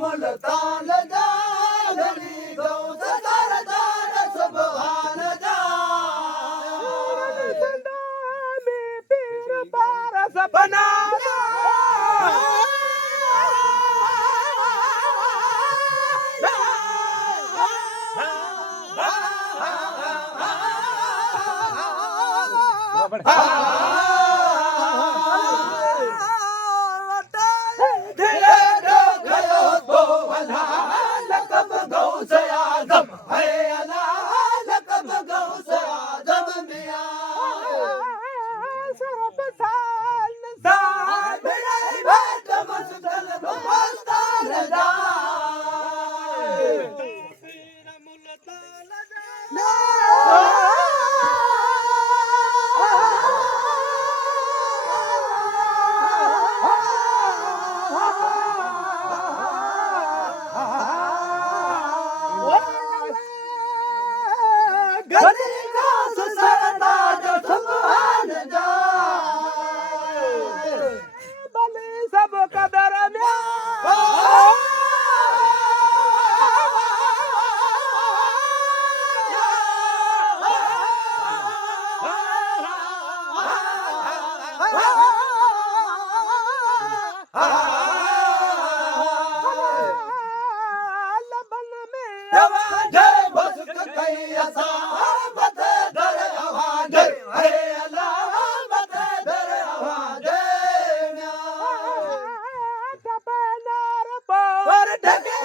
मुलतान जा घड़ी गौस सरदार सुभान जा में पीर पारस बना लकब गौस आजम है अला लकब गौस आजम मिया सरब साल बिड़ाई बैठ मस्तल मस्तान जा घड़ी गौस सरदार सुभान जा बली सब कदर में लबन में जय बस कई असामत दर आवाज है अल्लाह मत दर आवाज टपनार पर ढके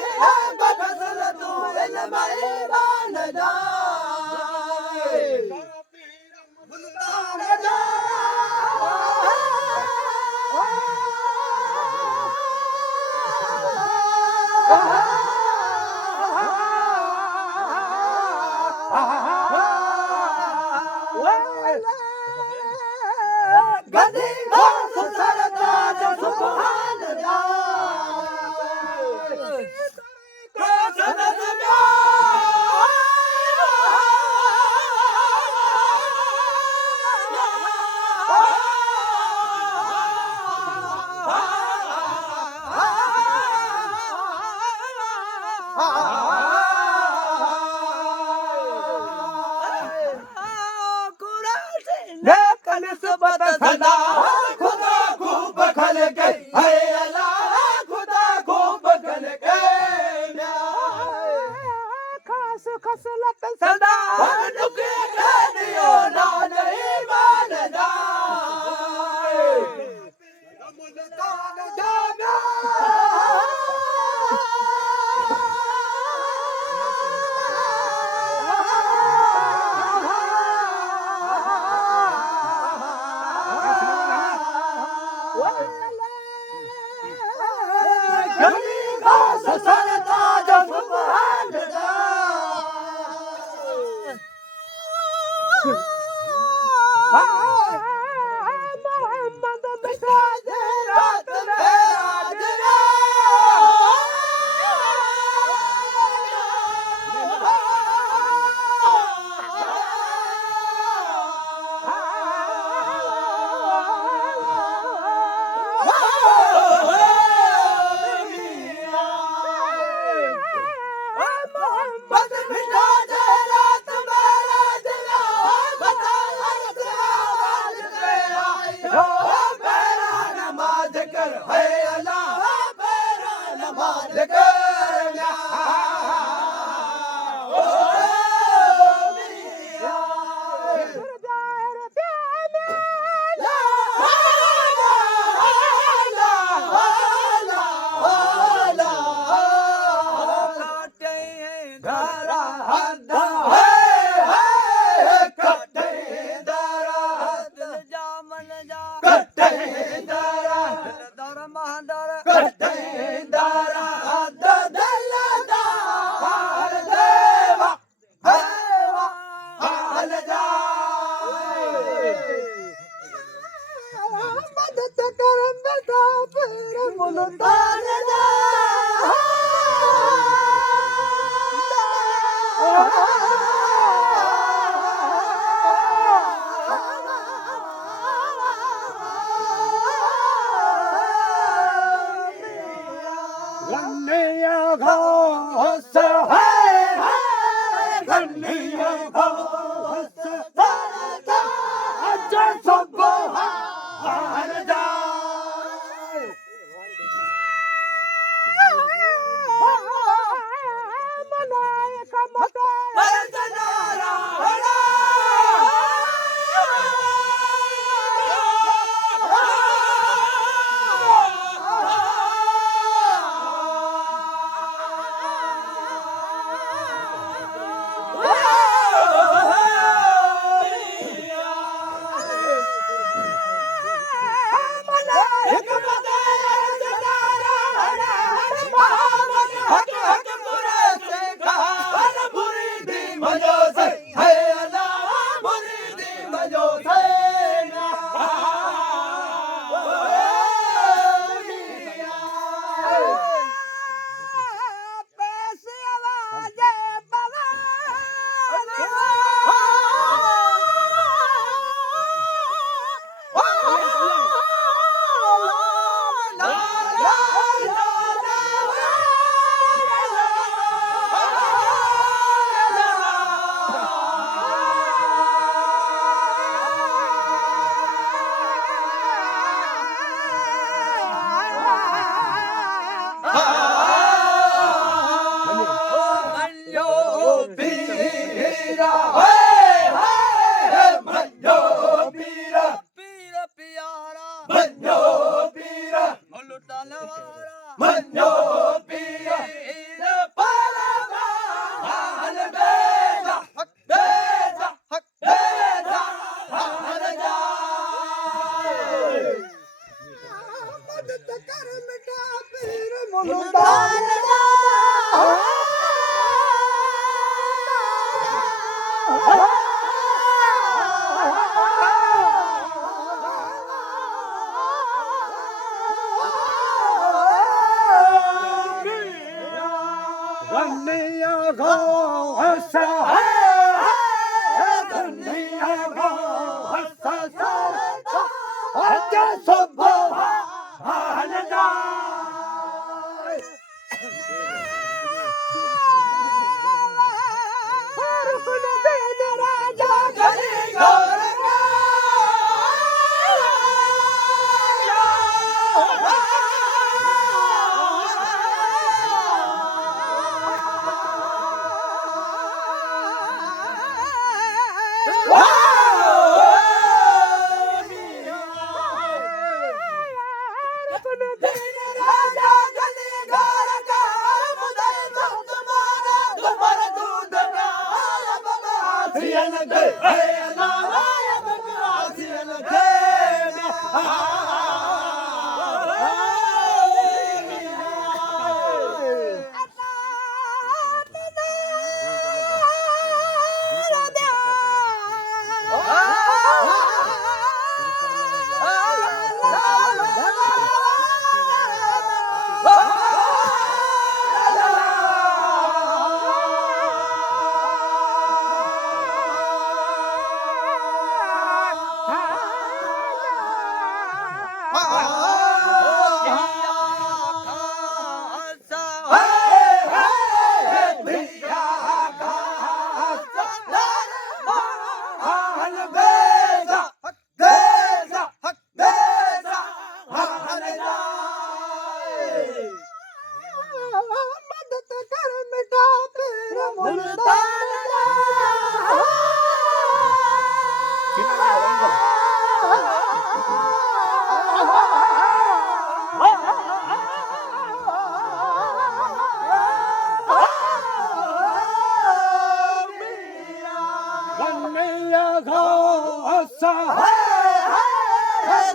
बदसल तू इल्म ईमान जा मुल्तान जा गदी गौस सरदार सुभान जा निस्बत सदा खुदा खूब खल गई है अल्लाह खुदा खूब खल गई खास खसलत सदा दुखे दियो लाल ईमान जा मुल्तान जाना घड़ी गौस सरदार सुभान जा मोहम्मद मिठाज रात में आज बद मिटा दे रात मेरा दिला बता हर आवाज पे आई हो मेरा नमाज कर है अल्लाह मेरा नमाज कर ओ मियां ला घरा हदा है कटे दरा जामन जा कटे दरा दर महदर कटे दरा गन्निया घास है गन्निया घास अज सब हार जाए मनाए का मत गन्निया घास है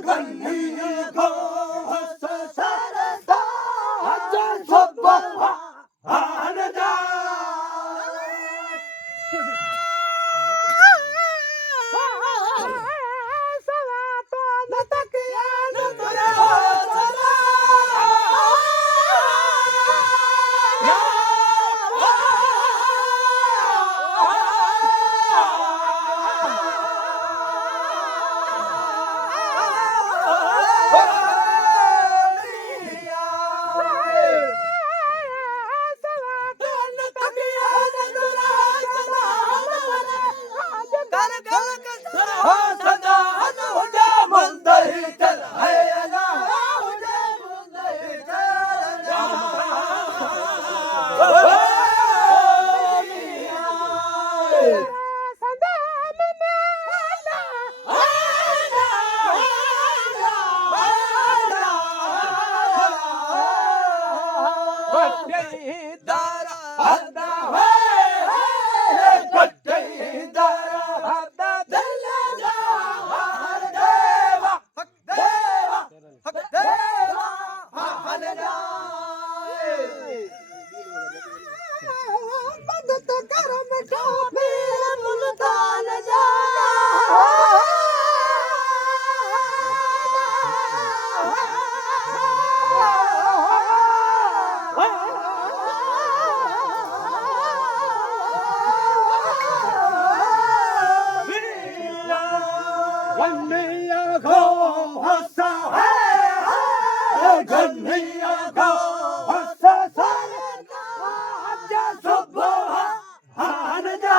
गन्निया घास अज सब हार जाए दारा हदा कट्टी दारा हदा दिलला हर देवा हक देवा हल जाए मदद कर मिठो पीर मुल्तान जा गन्निया को हंसा है गन्निया को हंसा आजा सुबह हान जा